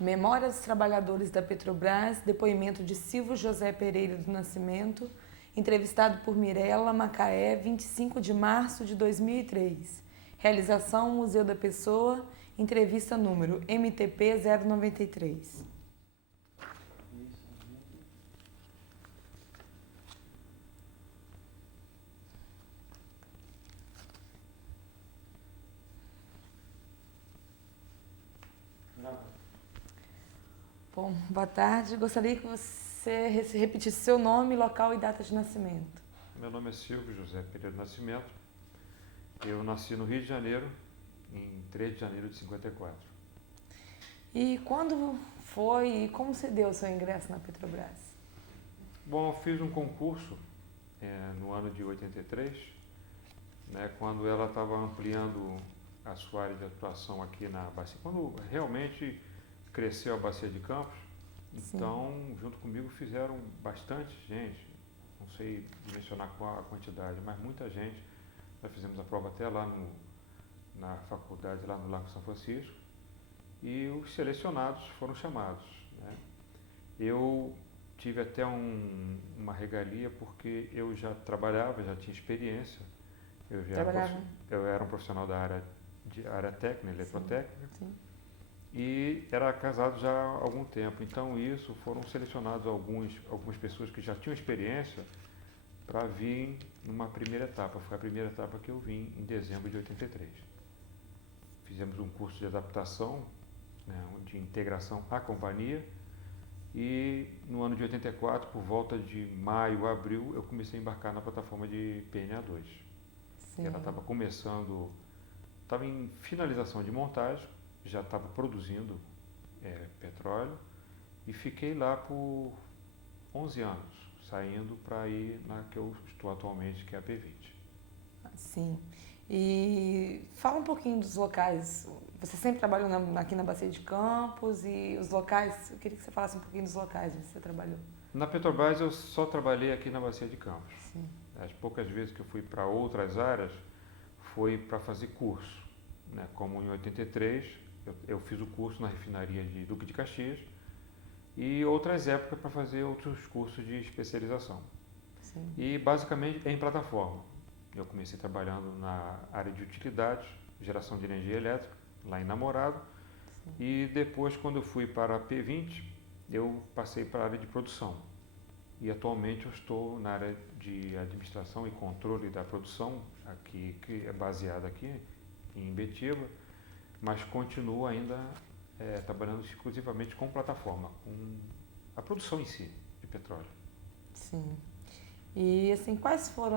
Memória dos Trabalhadores da Petrobras, depoimento de Silvio José Pereira do Nascimento, entrevistado por Mirela Macaé, 25 de março de 2003. Realização Museu da Pessoa, entrevista número MTP 093. Bom, boa tarde. Gostaria que você repetisse seu nome, local e data de nascimento. Meu nome é Silvio José Pereira do Nascimento. Eu nasci no Rio de Janeiro, em 3 de janeiro de 54. E quando foi e como se deu o seu ingresso na Petrobras? Bom, eu fiz um concurso no ano de 83, né, quando ela estava ampliando a sua área de atuação aqui na Bacia, quando realmente cresceu a Bacia de Campos. Sim. Então, junto comigo fizeram bastante gente, não sei dimensionar qual a quantidade, mas muita gente. Nós fizemos a prova até lá na faculdade, lá no Largo São Francisco, e os selecionados foram chamados, né? Eu tive até uma regalia porque eu já trabalhava, já tinha experiência. Eu era um profissional da área técnica, eletrotécnica. Sim. E era casado já há algum tempo. Então, isso, foram selecionados algumas pessoas que já tinham experiência para vir numa primeira etapa. Foi a primeira etapa que eu vim em dezembro de 83. Fizemos um curso de adaptação, né, de integração à companhia, e no ano de 84, por volta de maio, abril, eu comecei a embarcar na plataforma de PNA2. Sim. Ela estava começando, estava em finalização de montagem, já estava produzindo petróleo, e fiquei lá por 11 anos, saindo para ir na que eu estou atualmente, que é a P20. Sim. E fala um pouquinho dos locais. Você sempre trabalhou aqui na Bacia de Campos e os locais, eu queria que você falasse um pouquinho dos locais onde você trabalhou. Na Petrobras eu só trabalhei aqui na Bacia de Campos. Sim. As poucas vezes que eu fui para outras áreas foi para fazer curso, né? Como em 83 eu fiz o curso na refinaria de Duque de Caxias, e outras épocas para fazer outros cursos de especialização. Sim. E basicamente em plataforma. Eu comecei trabalhando na área de utilidades, geração de energia elétrica, lá em Namorado. Sim. E depois, quando eu fui para a P20, eu passei para a área de produção. E atualmente eu estou na área de administração e controle da produção, aqui, que é baseada aqui em Ibetiba, mas continuo ainda trabalhando exclusivamente com plataforma, com a produção em si, de petróleo. Sim. E assim, quais são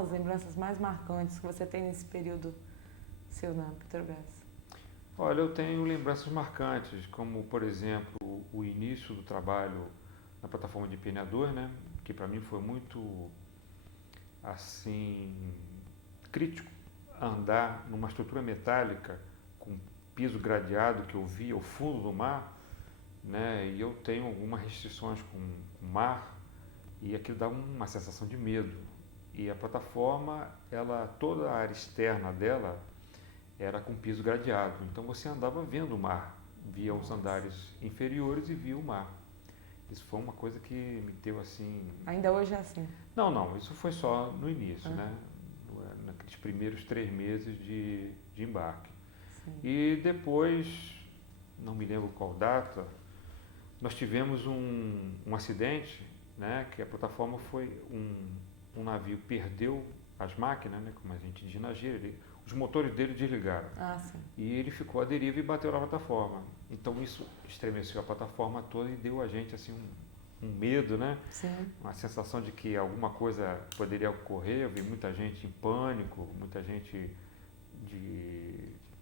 as lembranças mais marcantes que você tem nesse período seu na Petrobras? Olha, eu tenho lembranças marcantes, como, por exemplo, o início do trabalho na plataforma de PNA2, né, que para mim foi muito, assim, crítico, andar numa estrutura metálica com piso gradeado que eu via ao fundo do mar, né, e eu tenho algumas restrições com o mar, e aquilo dá uma sensação de medo. E a plataforma, toda a área externa dela era com piso gradeado, então você andava vendo o mar, via os andares inferiores e via o mar. Isso foi uma coisa que me deu assim... Ainda hoje é assim? Não, isso foi só no início, né? Naqueles primeiros 3 meses de embarque. Sim. E depois, não me lembro qual data, nós tivemos um acidente, né? Que a plataforma foi, um navio perdeu as máquinas, né? Como a gente diz na gíria, os motores dele desligaram. Sim. E ele ficou à deriva e bateu na plataforma. Então isso estremeceu a plataforma toda e deu a gente assim um medo, né? Sim. Uma sensação de que alguma coisa poderia ocorrer. Eu vi muita gente em pânico, muita gente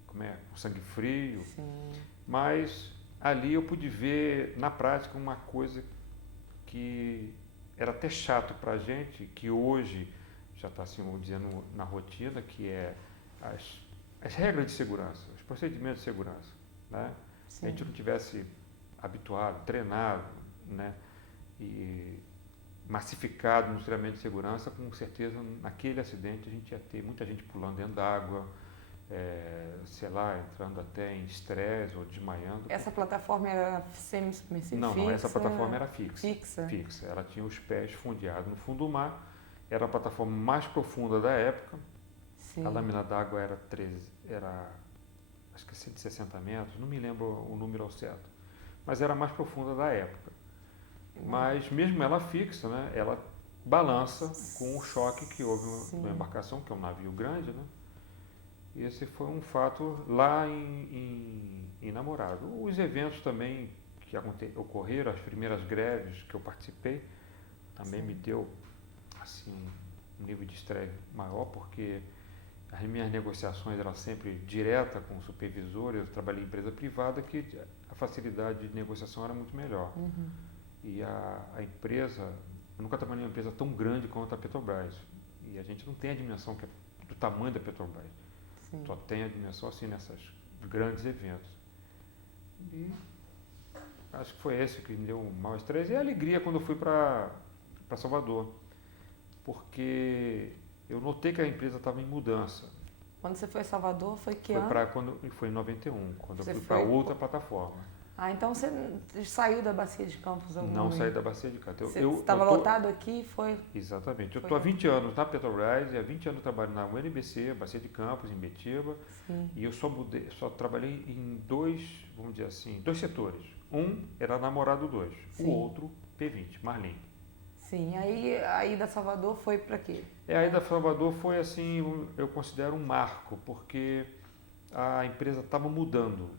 com sangue frio. Sim. Mas ali eu pude ver na prática uma coisa que era até chato para a gente, que hoje já está assim, vamos dizer, na rotina, que é as regras de segurança, os procedimentos de segurança, né? Se a gente não tivesse habituado, treinado, né, e massificado no treinamento de segurança, com certeza naquele acidente a gente ia ter muita gente pulando dentro d'água, sei lá, entrando até em estresse ou desmaiando. Essa plataforma era semi-submersiva? Não, essa plataforma era fixa. Fixa? Fixa. Ela tinha os pés fundeados no fundo do mar. Era a plataforma mais profunda da época. Sim. A lâmina d'água era acho que 160 metros, não me lembro o número ao certo. Mas era a mais profunda da época. Mas mesmo ela fixa, né, ela balança com o choque que houve na embarcação, que é um navio grande, né? E esse foi um fato lá em Namorado. Os eventos também que ocorreram, as primeiras greves que eu participei, também me deu assim, um nível de estresse maior, porque as minhas negociações eram sempre diretas com o supervisor. Eu trabalhei em empresa privada que a facilidade de negociação era muito melhor. Uhum. E a empresa, eu nunca trabalhei em uma empresa tão grande quanto a Petrobras. E a gente não tem a dimensão do tamanho da Petrobras. Sim. Só tem a dimensão assim nesses grandes eventos. E acho que foi esse que me deu um maior estresse. E a alegria quando eu fui para Salvador. Porque eu notei que a empresa estava em mudança. Quando você foi a Salvador, foi que ano? Foi em 91, quando Você eu fui para outra plataforma. Ah, então você saiu da Bacia de Campos algum Não momento? saí da Bacia de Campos. Você estava lotado aqui? Foi? Exatamente. Eu estou há 20 anos na Petrobras e há 20 anos eu trabalho na UNBC, Bacia de Campos, em Betiba. Sim. E eu só trabalhei em dois, vamos dizer assim, dois setores. Um era Namorado 2, o outro P20, Marlim. Sim, aí da Salvador foi para quê? Aí da Salvador foi assim, eu considero um marco, porque a empresa estava mudando.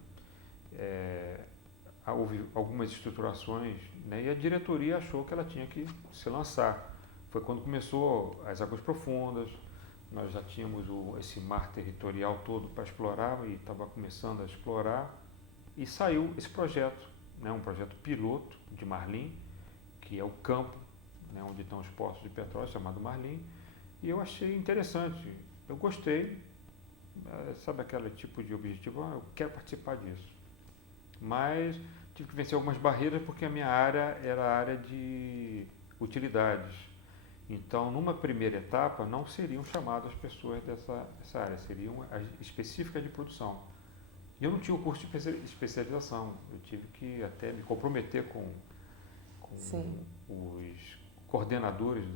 Houve algumas estruturações, né, e a diretoria achou que ela tinha que se lançar. Foi quando começou as águas profundas, nós já tínhamos esse mar territorial todo para explorar e estava começando a explorar, e saiu esse projeto, né, um projeto piloto de Marlim, que é o campo, né, onde estão os poços de petróleo, chamado Marlim, e eu achei interessante, eu gostei, sabe aquele tipo de objetivo, eu quero participar disso. Mas tive que vencer algumas barreiras porque a minha área era a área de utilidades. Então, numa primeira etapa, não seriam chamadas pessoas dessa área, seriam as específicas de produção. E eu não tinha o curso de especialização, eu tive que até me comprometer com os coordenadores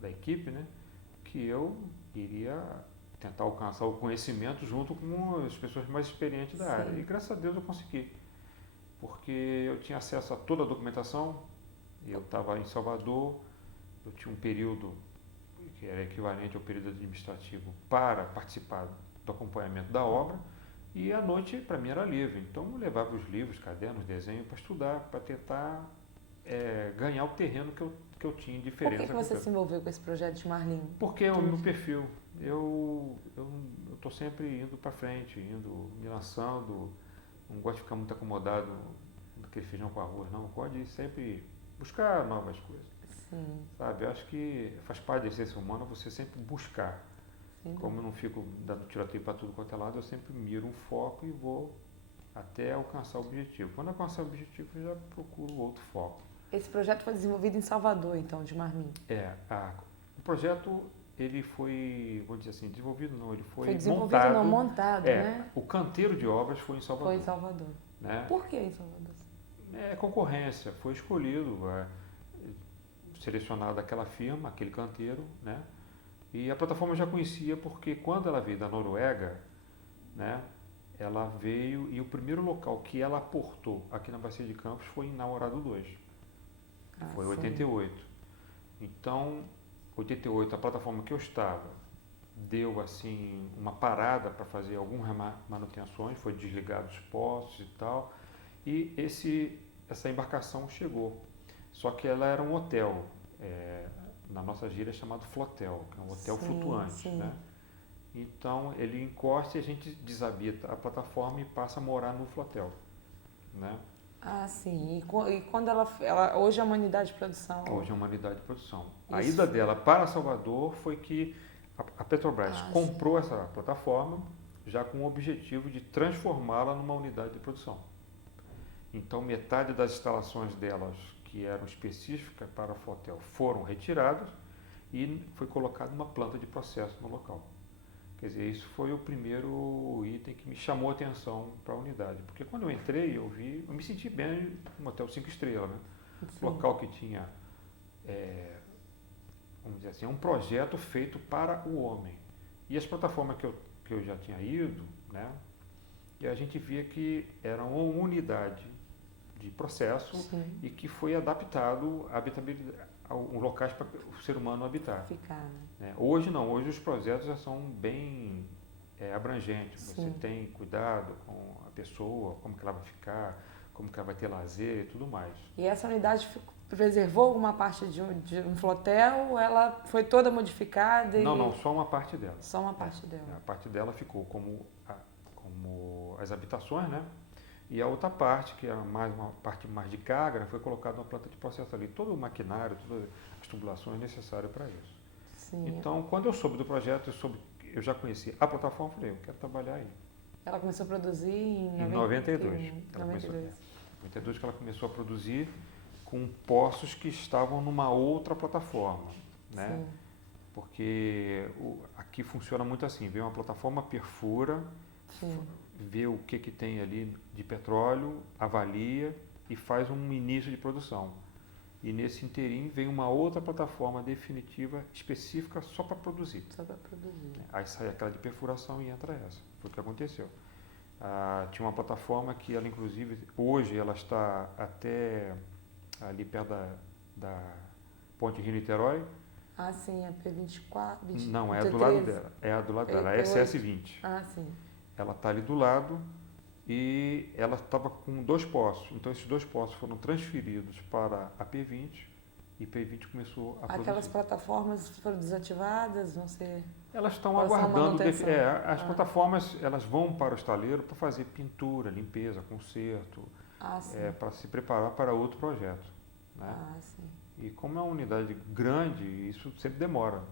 da equipe, né, que eu iria tentar alcançar o conhecimento junto com as pessoas mais experientes da área. E graças a Deus eu consegui, porque eu tinha acesso a toda a documentação, eu estava em Salvador, eu tinha um período que era equivalente ao período administrativo para participar do acompanhamento da obra, e à noite para mim era livre, então eu levava os livros, cadernos, desenho para estudar, para tentar ganhar o terreno que eu tinha em diferença. Por que você se envolveu com esse projeto de Marlim? Porque é o meu perfil, eu estou sempre indo para frente, me lançando. Não gosto de ficar muito acomodado naquele feijão com arroz, não. Pode sempre buscar novas coisas. Sim. Sabe? Eu acho que faz parte da essência humana você sempre buscar. Sim. Como eu não fico dando tiroteio para tudo quanto é lado, eu sempre miro um foco e vou até alcançar o objetivo. Quando alcançar o objetivo, eu já procuro outro foco. Esse projeto foi desenvolvido em Salvador, então, de Marlim? O projeto, ele foi, vou dizer assim, desenvolvido não, ele foi desenvolvido montado. Não, montado, né? O canteiro de obras foi em Salvador. Foi em Salvador. Né? Por que em Salvador? Concorrência, foi escolhido, selecionado aquela firma, aquele canteiro, né? E a plataforma já conhecia porque quando ela veio da Noruega, né, ela veio e o primeiro local que ela aportou aqui na Bacia de Campos foi em Namorado 2. Foi em 88. Então, 88, a plataforma que eu estava deu assim uma parada para fazer algumas manutenções, foi desligado os poços e tal, e essa embarcação chegou. Só que ela era um hotel, na nossa gíria é chamado flotel, que é um hotel flutuante, né? Então ele encosta e a gente desabita a plataforma e passa a morar no flotel, né? Ah, sim. E quando ela hoje é uma unidade de produção? Hoje é uma unidade de produção. Isso. A ida dela para Salvador foi que a Petrobras comprou essa plataforma já com o objetivo de transformá-la numa unidade de produção. Então, metade das instalações delas, que eram específicas para o flotel, foram retiradas e foi colocada uma planta de processo no local. Quer dizer, isso foi o primeiro item que me chamou a atenção para a unidade. Porque quando eu entrei, eu me senti bem no hotel 5 estrelas, né? Sim. Local que tinha, vamos dizer assim, um projeto feito para o homem. E as plataformas que eu já tinha ido, né? E a gente via que era uma unidade de processo. Sim. E que foi adaptado à habitabilidade, locais para o ser humano habitar. Ficar, né? Hoje não, hoje os projetos já são bem abrangentes. Sim. Você tem cuidado com a pessoa, como que ela vai ficar, como que ela vai ter lazer e tudo mais. E essa unidade preservou alguma parte de um flotel ou ela foi toda modificada? Não, só uma parte dela. Só uma parte dela. A parte dela ficou como as habitações, né? E a outra parte, que é uma parte mais de carga, foi colocada uma planta de processo ali. Todo o maquinário, todas as tubulações necessárias para isso. Sim. Então, quando eu soube do projeto, eu já conheci a plataforma, falei, eu quero trabalhar aí. Ela começou a produzir em 92. Em 92 que ela começou a produzir com poços que estavam numa outra plataforma. Né? Sim. Porque aqui funciona muito assim, vem uma plataforma, perfura, sim. Vê o que tem ali de petróleo, avalia e faz um início de produção. E nesse interim vem uma outra plataforma definitiva, específica só para produzir. Só para produzir. Aí sai aquela de perfuração e entra essa. Foi o que aconteceu. Tinha uma plataforma que ela, inclusive, hoje ela está até ali perto da Ponte Rio-Niterói. Ah, sim, a P24. Não, é do lado dela. É a do lado dela, a SS20. Ah, sim. Ela está ali do lado e ela estava com 2 poços. Então, esses 2 poços foram transferidos para a P20 e P20 começou a produzir. Aquelas plataformas foram desativadas, vão ser... Elas estão aguardando... As plataformas elas vão para o estaleiro para fazer pintura, limpeza, conserto, para se preparar para outro projeto. Né? Ah, sim. E como é uma unidade grande, isso sempre demora.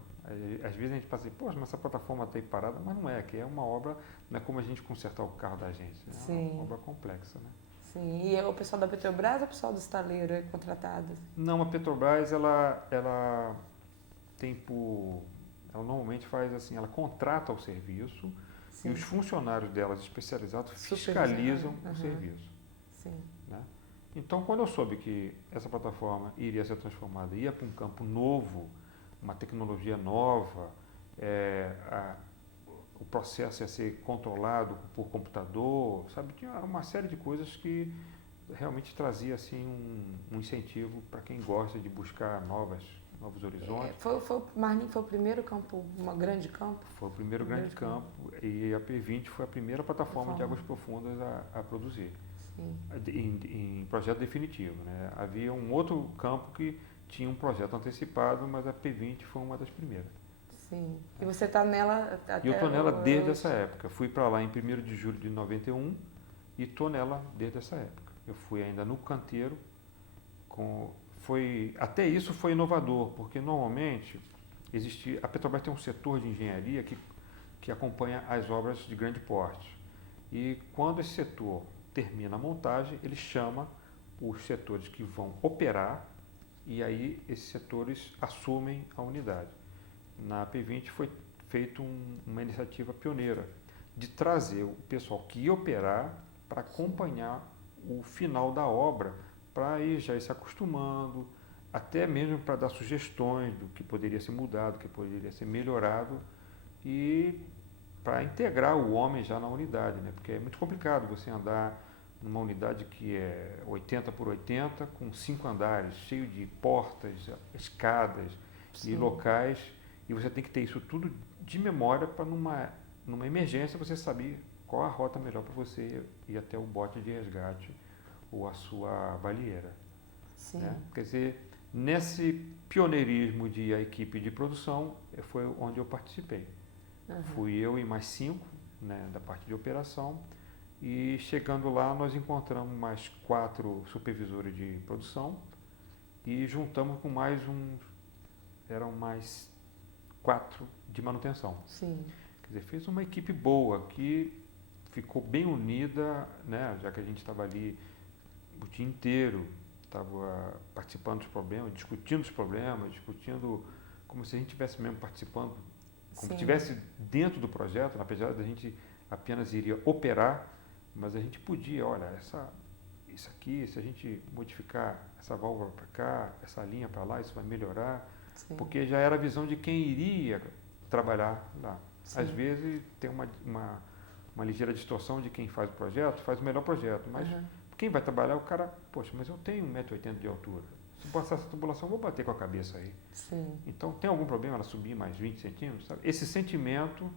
Às vezes a gente pensa assim, poxa, mas essa plataforma está aí parada, mas não é, que é uma obra, não é como a gente consertar o carro da gente, né? É uma obra complexa, né? Sim, e é o pessoal da Petrobras ou o pessoal do estaleiro é contratado? Não, a Petrobras, ela normalmente faz assim, ela contrata o serviço. Sim. E os funcionários delas especializados fiscalizam o serviço. Sim. Né? Então, quando eu soube que essa plataforma iria ser transformada, ia para um campo novo, uma tecnologia nova, o processo ia ser controlado por computador, sabe? Tinha uma série de coisas que realmente trazia assim, um incentivo para quem gosta de buscar novos horizontes. Marlim foi o primeiro campo, um grande campo? Foi o primeiro grande campo e a P20 foi a primeira plataforma de águas profundas a produzir. Sim. Em projeto definitivo. Né? Havia um outro campo que tinha um projeto antecipado, mas a P20 foi uma das primeiras. Sim. E você está nela até... Eu estou nela desde essa época. Fui para lá em 1º de julho de 91 e estou nela desde essa época. Eu fui ainda no canteiro. Até isso foi inovador, porque normalmente a Petrobras tem um setor de engenharia que acompanha as obras de grande porte. E quando esse setor termina a montagem, ele chama os setores que vão operar e aí esses setores assumem a unidade. Na P20 foi feita uma iniciativa pioneira de trazer o pessoal que ia operar para acompanhar o final da obra, para ir já ir se acostumando, até mesmo para dar sugestões do que poderia ser mudado, do que poderia ser melhorado e para integrar o homem já na unidade, né? Porque é muito complicado você andar numa unidade que é 80 por 80, com 5 andares, cheio de portas, escadas. Sim. E locais, e você tem que ter isso tudo de memória para numa emergência você saber qual a rota melhor para você ir até o bote de resgate ou a sua balieira. Sim. Né? Quer dizer, nesse pioneirismo de a equipe de produção foi onde eu participei. Uhum. Fui eu e mais 5, né, da parte de operação, e chegando lá nós encontramos mais 4 supervisores de produção e juntamos com eram mais 4 de manutenção. Sim. Quer dizer, fez uma equipe boa que ficou bem unida, né, já que a gente estava ali o dia inteiro, estava participando dos problemas, discutindo os problemas, discutindo como se a gente estivesse mesmo participando como se Sim. estivesse dentro do projeto, apesar da gente apenas iria operar, mas a gente podia, olha, isso aqui, se a gente modificar essa válvula para cá, essa linha para lá, isso vai melhorar, Sim. porque já era a visão de quem iria trabalhar lá. Sim. Às vezes tem uma ligeira distorção de quem faz o projeto, faz o melhor projeto, mas quem vai trabalhar, o cara, poxa, mas eu tenho 1,80 m de altura, se passar essa tubulação, eu vou bater com a cabeça aí. Sim. Então, tem algum problema ela subir mais 20 centímetros? Sabe? Esse sentimento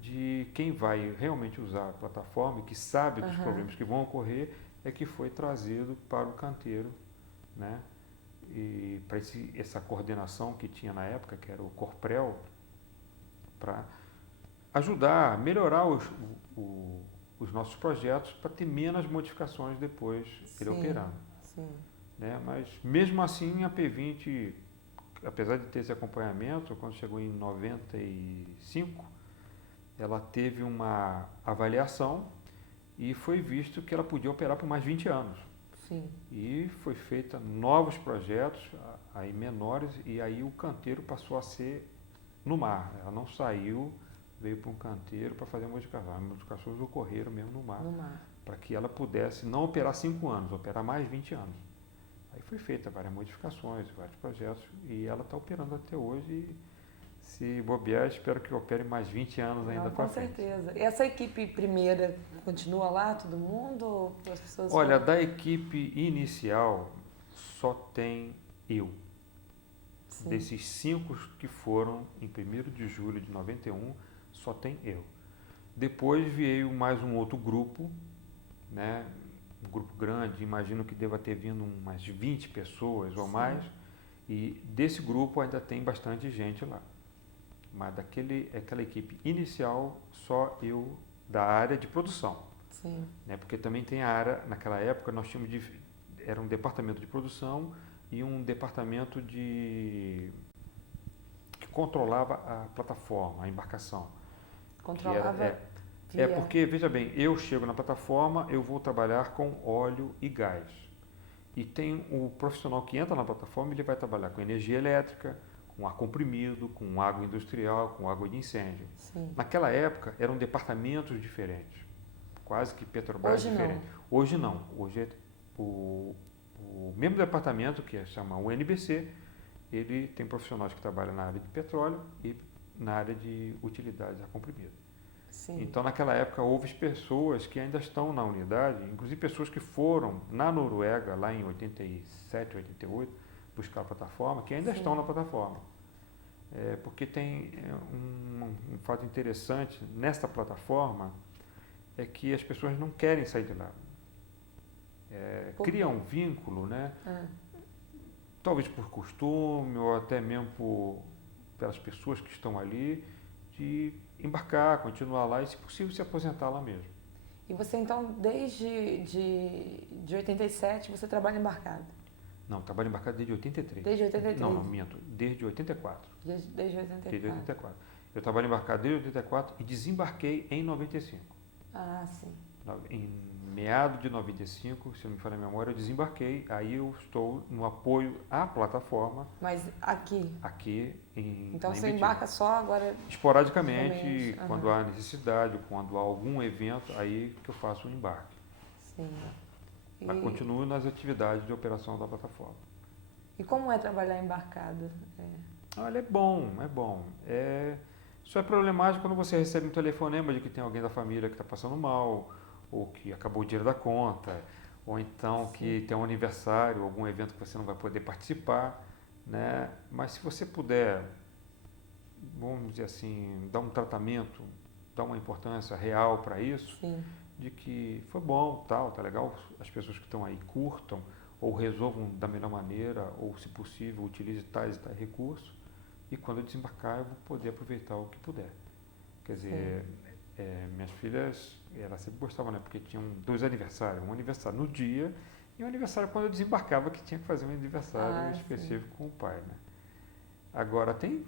de quem vai realmente usar a plataforma e que sabe dos problemas que vão ocorrer é que foi trazido para o canteiro, né? E para essa coordenação que tinha na época, que era o Corprel, para ajudar a melhorar os nossos projetos para ter menos modificações depois ele operando. Sim. Né? Mas mesmo assim a P20, apesar de ter esse acompanhamento, quando chegou em 95, ela teve uma avaliação e foi visto que ela podia operar por mais 20 anos. Sim. E foi feita novos projetos, aí menores, e aí o canteiro passou a ser no mar. Ela não saiu, veio para um canteiro para fazer a modificação. As modificações ocorreram mesmo no mar. Para que ela pudesse não operar 5 anos, operar mais 20 anos. Aí foi feita várias modificações, vários projetos, e ela está operando até hoje. E, se bobear, espero que opere mais 20 anos ainda para frente. Com certeza. E essa equipe primeira continua lá, todo mundo? Ou as pessoas Olha, da equipe inicial, só tem eu. Sim. Desses 5 que foram em 1º de julho de 91, só tem eu. Depois veio mais um outro grupo, né? Um grupo grande, imagino que deva ter vindo umas 20 pessoas ou mais, e desse grupo ainda tem bastante gente lá. Mas aquela equipe inicial, só eu da área de produção. Sim. Né? Porque também tem a área, naquela época nós tínhamos, era um departamento de produção e um departamento que controlava a plataforma, a embarcação. Controlava? Porque, veja bem, eu chego na plataforma, eu vou trabalhar com óleo e gás. E tem o profissional que entra na plataforma, ele vai trabalhar com energia elétrica, com ar comprimido, com água industrial, com água de incêndio. Sim. Naquela época eram departamentos diferentes, quase que Petrobras diferente. Hoje não. Hoje é o mesmo departamento, que chama o NBC, ele tem profissionais que trabalham na área de petróleo e na área de utilidades a comprimido. Sim. Então, naquela época, houve pessoas que ainda estão na unidade, inclusive pessoas que foram na Noruega, lá em 87, 88, buscar a plataforma, que ainda estão na plataforma. Porque tem um fato interessante nesta plataforma, é que as pessoas não querem sair de lá. Cria um vínculo, né? Talvez por costume ou até mesmo pelas pessoas que estão ali, de embarcar, continuar lá e, se possível, se aposentar lá mesmo. E você, então, desde de 87, você trabalha embarcado? Não, trabalho embarcado desde 83. Desde 83? Não, minto. Desde 84. Desde 84. Desde 84. Eu trabalho embarcado desde 84 e desembarquei em 95. Ah, sim. Em meado de 95, se não me falha a memória, eu desembarquei. Aí eu estou no apoio à plataforma. Mas aqui? Aqui em Então você Betim. embarca só agora? Esporadicamente, quando há necessidade, quando há algum evento, aí que eu faço o embarque. Sim. Mas continuo nas atividades de operação da plataforma. E como é trabalhar embarcado? Olha, é bom. Só é problemático quando você recebe um telefonema de que tem alguém da família que está passando mal, ou que acabou o dinheiro da conta, ou então que tem um aniversário, algum evento que você não vai poder participar, né? Mas se você puder, vamos dizer assim, dar um tratamento, dar uma importância real para isso, de que foi bom, tá legal, as pessoas que estão aí curtam, ou resolvam da melhor maneira, ou se possível, utilize tais e tais recursos, e quando eu desembarcar eu vou poder aproveitar o que puder. Quer dizer, minhas filhas, elas sempre gostavam, né? Porque tinham 2 aniversários, um aniversário no dia e um aniversário quando eu desembarcava, que tinha que fazer um aniversário específico com o pai, né? Agora, tem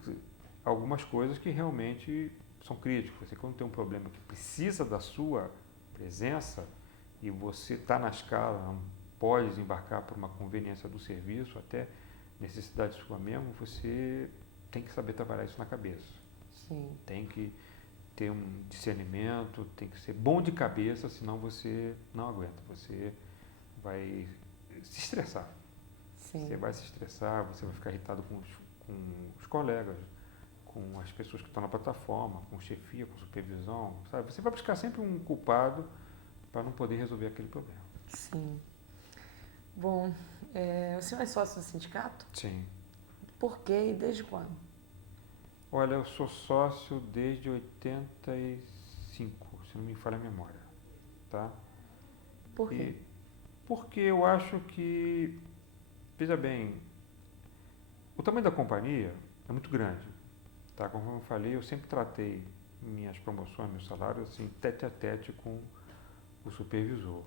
algumas coisas que realmente são críticas. Você, quando tem um problema que precisa da sua presença e você está na escala, não pode desembarcar por uma conveniência do serviço, até necessidade sua mesmo, você tem que saber trabalhar isso na cabeça. Sim. Tem que ter um discernimento, tem que ser bom de cabeça, senão você não aguenta. Você vai se estressar. Sim. Você vai se estressar, você vai ficar irritado com os colegas, com as pessoas que estão na plataforma, com chefia, com supervisão, sabe? Você vai buscar sempre um culpado para não poder resolver aquele problema. Sim. Bom, o senhor é sócio do sindicato? Sim. Por quê e desde quando? Olha, eu sou sócio desde 85, se não me falha a memória, tá? Por quê? Porque eu acho que, veja bem, o tamanho da companhia é muito grande, tá? Como eu falei, eu sempre tratei minhas promoções, meus salários, assim, tete a tete com o supervisor.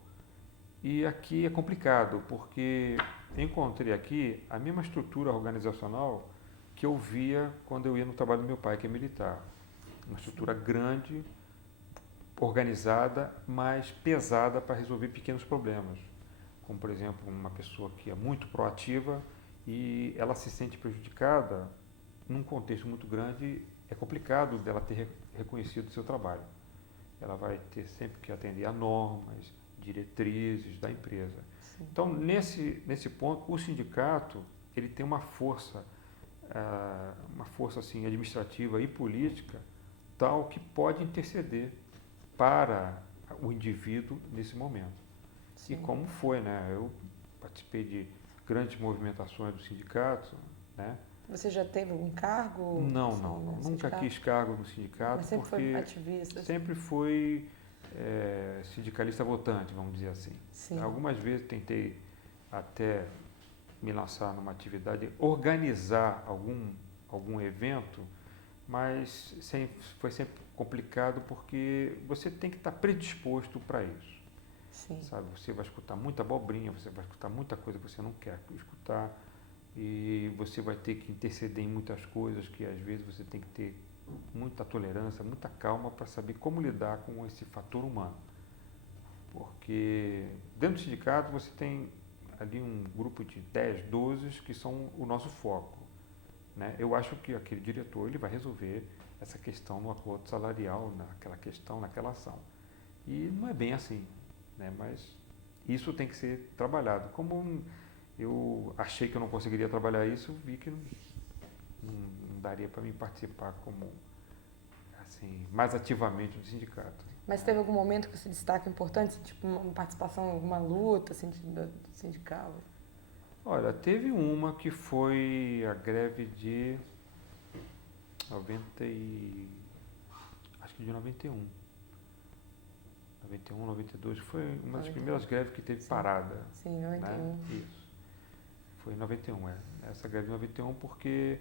E aqui é complicado, porque encontrei aqui a mesma estrutura organizacional que eu via quando eu ia no trabalho do meu pai, que é militar. Uma estrutura grande, organizada, mas pesada para resolver pequenos problemas. Como, por exemplo, uma pessoa que é muito proativa e ela se sente prejudicada num contexto muito grande, é complicado dela ter reconhecido o seu trabalho. Ela vai ter sempre que atender a normas, diretrizes da empresa. Sim. Então, nesse ponto, o sindicato ele tem uma força assim, administrativa e política tal que pode interceder para o indivíduo nesse momento. Sim. E como foi, né? Eu participei de grandes movimentações do sindicato, né? Você já teve algum cargo? Não, nunca sindicato? quis cargo no sindicato, Mas sempre porque foi ativista? sempre fui sindicalista votante, vamos dizer assim. Sim. Algumas vezes tentei até me lançar numa atividade, organizar algum evento, mas foi sempre complicado porque você tem que estar predisposto para isso. Sim. Sabe? Você vai escutar muita abobrinha, você vai escutar muita coisa que você não quer escutar e você vai ter que interceder em muitas coisas que às vezes você tem que ter muita tolerância, muita calma para saber como lidar com esse fator humano. Porque dentro do sindicato você tem ali um grupo de 10, 12 que são o nosso foco, né? Eu acho que aquele diretor ele vai resolver essa questão no acordo salarial, naquela questão, naquela ação. E não é bem assim, né? Mas isso tem que ser trabalhado. Como eu achei que eu não conseguiria trabalhar isso, eu vi que não daria para mim participar como assim, mais ativamente do sindicato. Mas teve algum momento que se destaca importante, tipo uma participação em alguma luta sindical? Olha, teve uma que foi a greve de 91. 91, 92, foi uma das 91. primeiras greves que teve parada. Sim, 91. Né? Isso. Foi em 91, Essa greve de 91 porque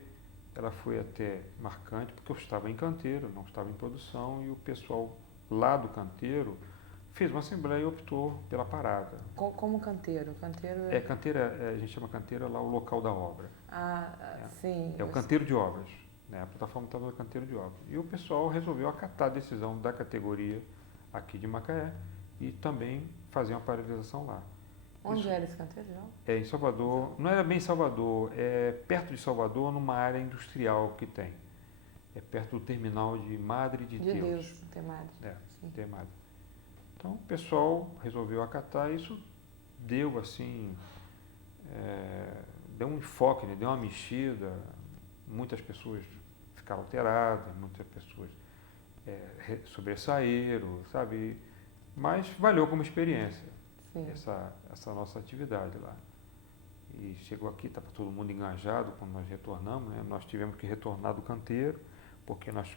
ela foi até marcante, porque eu estava em canteiro, não estava em produção, e o pessoal lá do canteiro fez uma assembleia e optou pela parada. Como canteiro? Canteira, a gente chama canteira lá o local da obra. Sim. É o canteiro de obras. Né? A plataforma estava no canteiro de obras. E o pessoal resolveu acatar a decisão da categoria aqui de Macaé e também fazer uma paralisação lá. Onde era esse canteiro de obras? É em Salvador, não era bem em Salvador, é perto de Salvador, numa área industrial que tem. É perto do terminal de Madre de Deus. Tem Madre. Tem Madre. Então o pessoal resolveu acatar, isso deu assim, deu um enfoque, né? Deu uma mexida, muitas pessoas ficaram alteradas, muitas pessoas sobressaíram, sabe? Mas valeu como experiência essa nossa atividade lá. E chegou aqui, estava todo mundo engajado quando nós retornamos, né? Nós tivemos que retornar do canteiro, porque nós,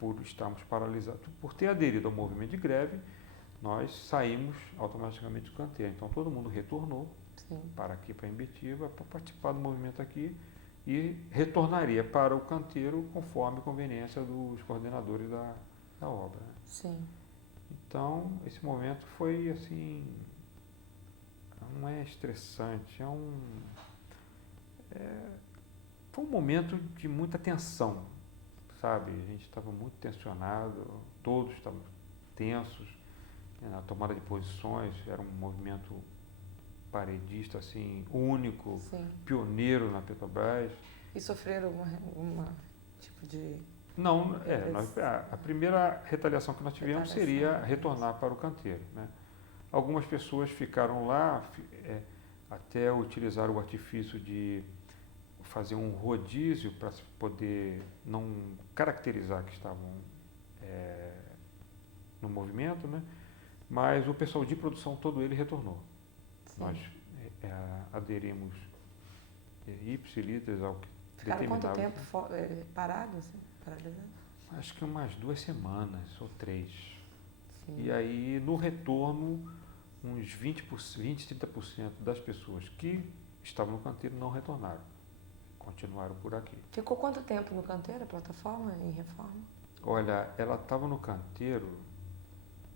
por estarmos paralisados, por ter aderido ao movimento de greve, nós saímos automaticamente do canteiro. Então todo mundo retornou para aqui, para Imbituba, para participar do movimento aqui e retornaria para o canteiro conforme a conveniência dos coordenadores da obra. Né? Sim. Então esse momento foi assim, não é estressante, foi um momento de muita tensão, sabe? A gente estava muito tensionado, todos estavam tensos, na tomada de posições, era um movimento paredista, assim, único, pioneiro na Petrobras. E sofreram algum tipo de... Não, a primeira retaliação que nós tivemos seria retornar para o canteiro, né? Algumas pessoas ficaram lá até utilizar o artifício de fazer um rodízio para poder não caracterizar que estavam no movimento, né? Mas o pessoal de produção todo ele retornou. Sim. Nós aderimos ipsiliters ao que Ficaram determinava. Quanto tempo parados, assim, paralisados? Acho que umas 2 semanas ou 3. Sim. E aí, no retorno, uns 20, 30% das pessoas que estavam no canteiro não retornaram. Continuaram por aqui. Ficou quanto tempo no canteiro, a plataforma, em reforma? Olha, ela estava no canteiro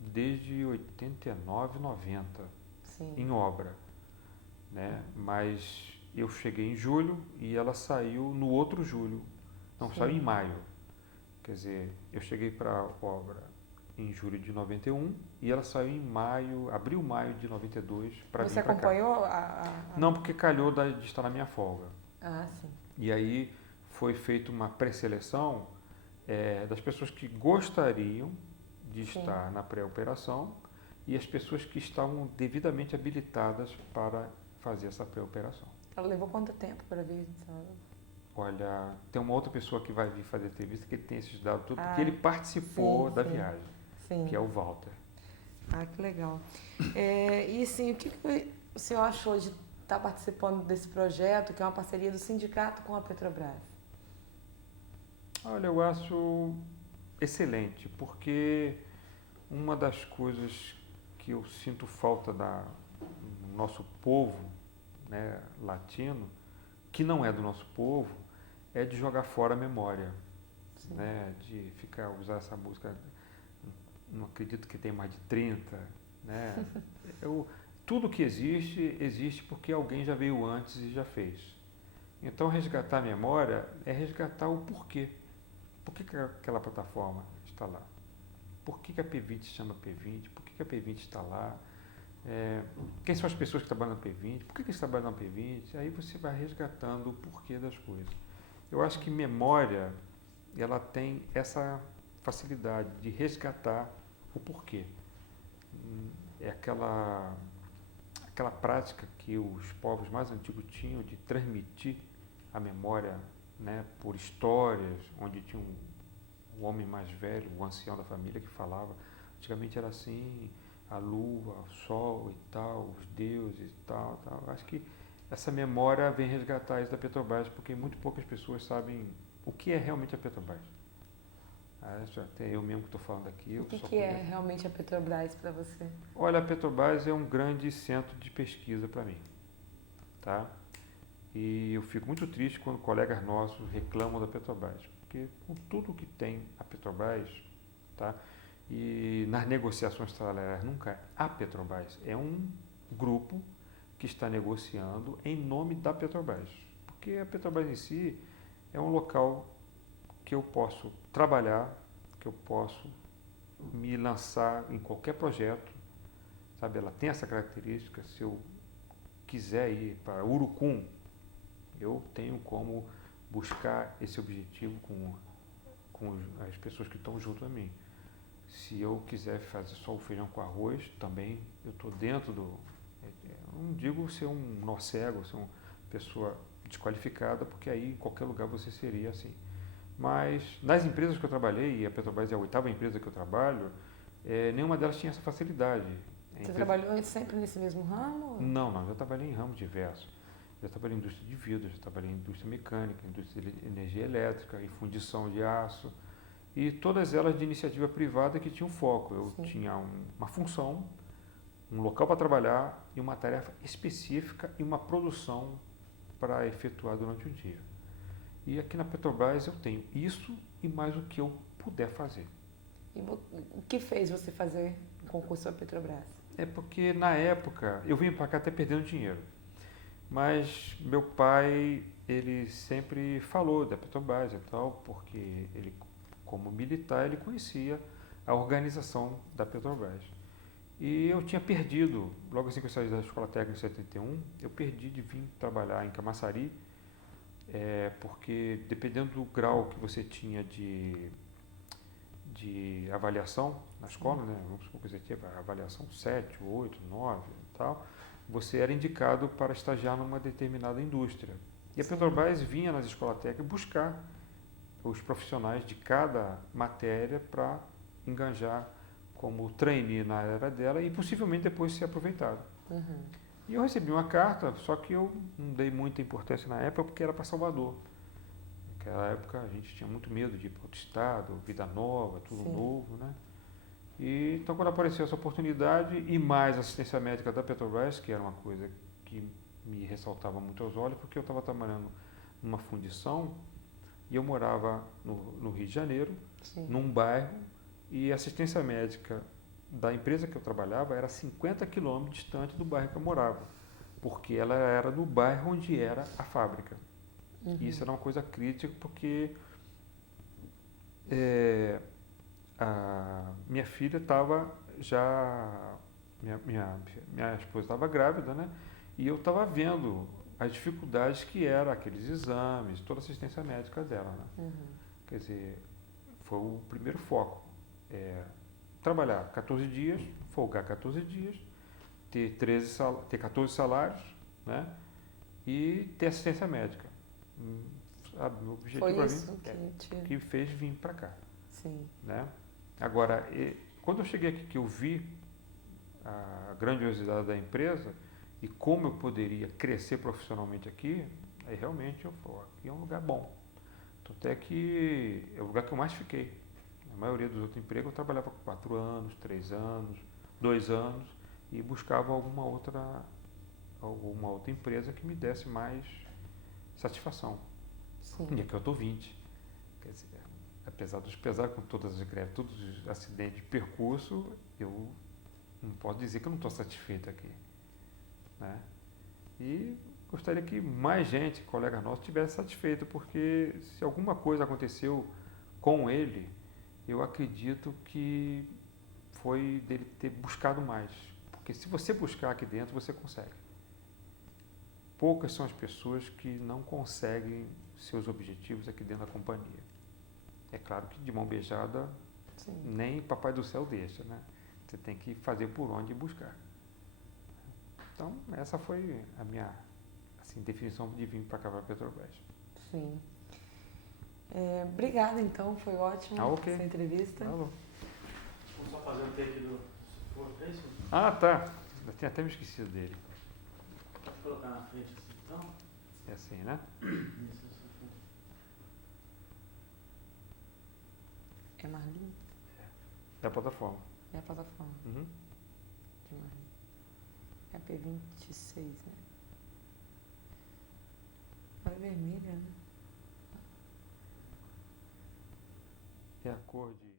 desde 89, 90, Sim. em obra, né? Mas eu cheguei em julho e ela saiu no outro julho. Não, Sim. saiu em maio. Quer dizer, eu cheguei para a obra em julho de 91 e ela saiu em maio, abril, maio de 92 para vir para cá. Você acompanhou Não, porque calhou de estar na minha folga. Ah, sim. E aí foi feita uma pré-seleção das pessoas que gostariam de Sim. estar na pré-operação e as pessoas que estavam devidamente habilitadas para fazer essa pré-operação. Ela levou quanto tempo para vir? Olha, tem uma outra pessoa que vai vir fazer entrevista que tem esses dados tudo, porque ele participou da viagem, que é o Walter. Ah, que legal. E assim, o que o senhor achou de estar participando desse projeto, que é uma parceria do sindicato com a Petrobras? Olha, eu acho excelente, porque uma das coisas que eu sinto falta no nosso povo, né, latino, que não é do nosso povo, é de jogar fora a memória, né, de usar essa música, não acredito que tem mais de 30, né? Tudo que existe porque alguém já veio antes e já fez. Então, resgatar a memória é resgatar o porquê. Por que aquela plataforma está lá? Por que a P20 se chama P20? Por que a P20 está lá? Quem são as pessoas que trabalham na P20? Por que eles trabalham na P20? Aí você vai resgatando o porquê das coisas. Eu acho que memória, ela tem essa facilidade de resgatar o porquê. É aquela prática que os povos mais antigos tinham de transmitir a memória, né, por histórias, onde tinha o homem mais velho, o ancião da família que falava. Antigamente era assim, a lua, o sol e tal, os deuses e tal. Acho que essa memória vem resgatar isso da Petrobras, porque muito poucas pessoas sabem o que é realmente a Petrobras. Até eu mesmo que estou falando aqui. O que é realmente a Petrobras para você? Olha, a Petrobras é um grande centro de pesquisa para mim, tá? E eu fico muito triste quando colegas nossos reclamam da Petrobras, porque com tudo que tem a Petrobras, tá? E nas negociações salariais nunca é a Petrobras, é um grupo que está negociando em nome da Petrobras, porque a Petrobras em si é um local que eu posso trabalhar, que eu posso me lançar em qualquer projeto, sabe? Ela tem essa característica. Se eu quiser ir para Urucum, eu tenho como buscar esse objetivo com as pessoas que estão junto a mim. Se eu quiser fazer só o feijão com arroz, também eu estou dentro do... Eu não digo ser um nó cego, ser uma pessoa desqualificada, porque aí em qualquer lugar você seria assim. Mas nas empresas que eu trabalhei, e a Petrobras é a 8ª empresa que eu trabalho, nenhuma delas tinha essa facilidade. Você trabalhou sempre nesse mesmo ramo? Não, já trabalhei em ramos diversos. Já trabalhei em indústria de vidro, já trabalhei em indústria mecânica, indústria de energia elétrica, em fundição de aço, e todas elas de iniciativa privada que tinham foco. Eu Sim. tinha uma função, um local para trabalhar e uma tarefa específica e uma produção para efetuar durante o dia. E aqui na Petrobras eu tenho isso e mais o que eu puder fazer. E o que fez você fazer concurso à Petrobras? É porque na época eu vim para cá até perdendo dinheiro. Mas meu pai, ele sempre falou da Petrobras e tal, porque ele, como militar, ele conhecia a organização da Petrobras. E eu tinha perdido, logo assim que eu saí da Escola Técnica em 71, eu perdi de vir trabalhar em Camaçari, porque dependendo do grau que você tinha de avaliação na escola, né? Vamos supor que você tinha avaliação 7, 8, 9 e tal, você era indicado para estagiar numa determinada indústria. E a Petrobras vinha nas escolas técnicas buscar os profissionais de cada matéria para enganjar como trainee na área dela e possivelmente depois ser aproveitado. Uhum. E eu recebi uma carta, só que eu não dei muita importância na época porque era para Salvador. Naquela época a gente tinha muito medo de ir para outro estado, vida nova, tudo Sim. novo, né? E, então quando apareceu essa oportunidade e mais assistência médica da Petrobras, que era uma coisa que me ressaltava muito aos olhos, porque eu estava trabalhando numa fundição e eu morava no Rio de Janeiro, Sim. num bairro, e a assistência médica da empresa que eu trabalhava era 50 quilômetros distante do bairro que eu morava, porque ela era do bairro onde era a fábrica. Uhum. E isso era uma coisa crítica porque a minha filha estava já, minha esposa estava grávida, né? E eu estava vendo as dificuldades que eram aqueles exames, toda a assistência médica dela, né? Uhum. Quer dizer, foi o primeiro foco. Trabalhar 14 dias, folgar 14 dias, ter 14 salários, né? E ter assistência médica. Sabe, o objetivo Foi para isso mim que que fez vir para cá. Sim. Né? Agora, quando eu cheguei aqui, que eu vi a grandiosidade da empresa e como eu poderia crescer profissionalmente aqui, aí realmente eu falei, aqui é um lugar bom. Tanto é que é o lugar que eu mais fiquei. A maioria dos outros empregos eu trabalhava 4 anos, 3 anos, 2 anos e buscava alguma outra empresa que me desse mais satisfação. Sim. E aqui eu estou 20. Quer dizer, apesar dos pesares, com todas as greves, todos os acidentes de percurso, eu não posso dizer que eu não estou satisfeito aqui. Né? E gostaria que mais gente, colega nosso, estivesse satisfeito, porque se alguma coisa aconteceu com ele, eu acredito que foi dele ter buscado mais. Porque se você buscar aqui dentro, você consegue. Poucas são as pessoas que não conseguem seus objetivos aqui dentro da companhia. É claro que de mão beijada, Sim. nem Papai do Céu deixa, né? Você tem que fazer por onde buscar. Então, essa foi a minha definição de vir para cá para a Petrobras. Sim. Obrigada, então. Foi ótimo essa entrevista. Vamos só fazer um take do... É isso? Tá. Eu tinha até me esquecido dele. Pode colocar na frente assim, então? É assim, né? Isso. É Marlim? É a plataforma. É a plataforma Uhum. de Marlim. É a P26, né? Ela é vermelha, né? É a cor de...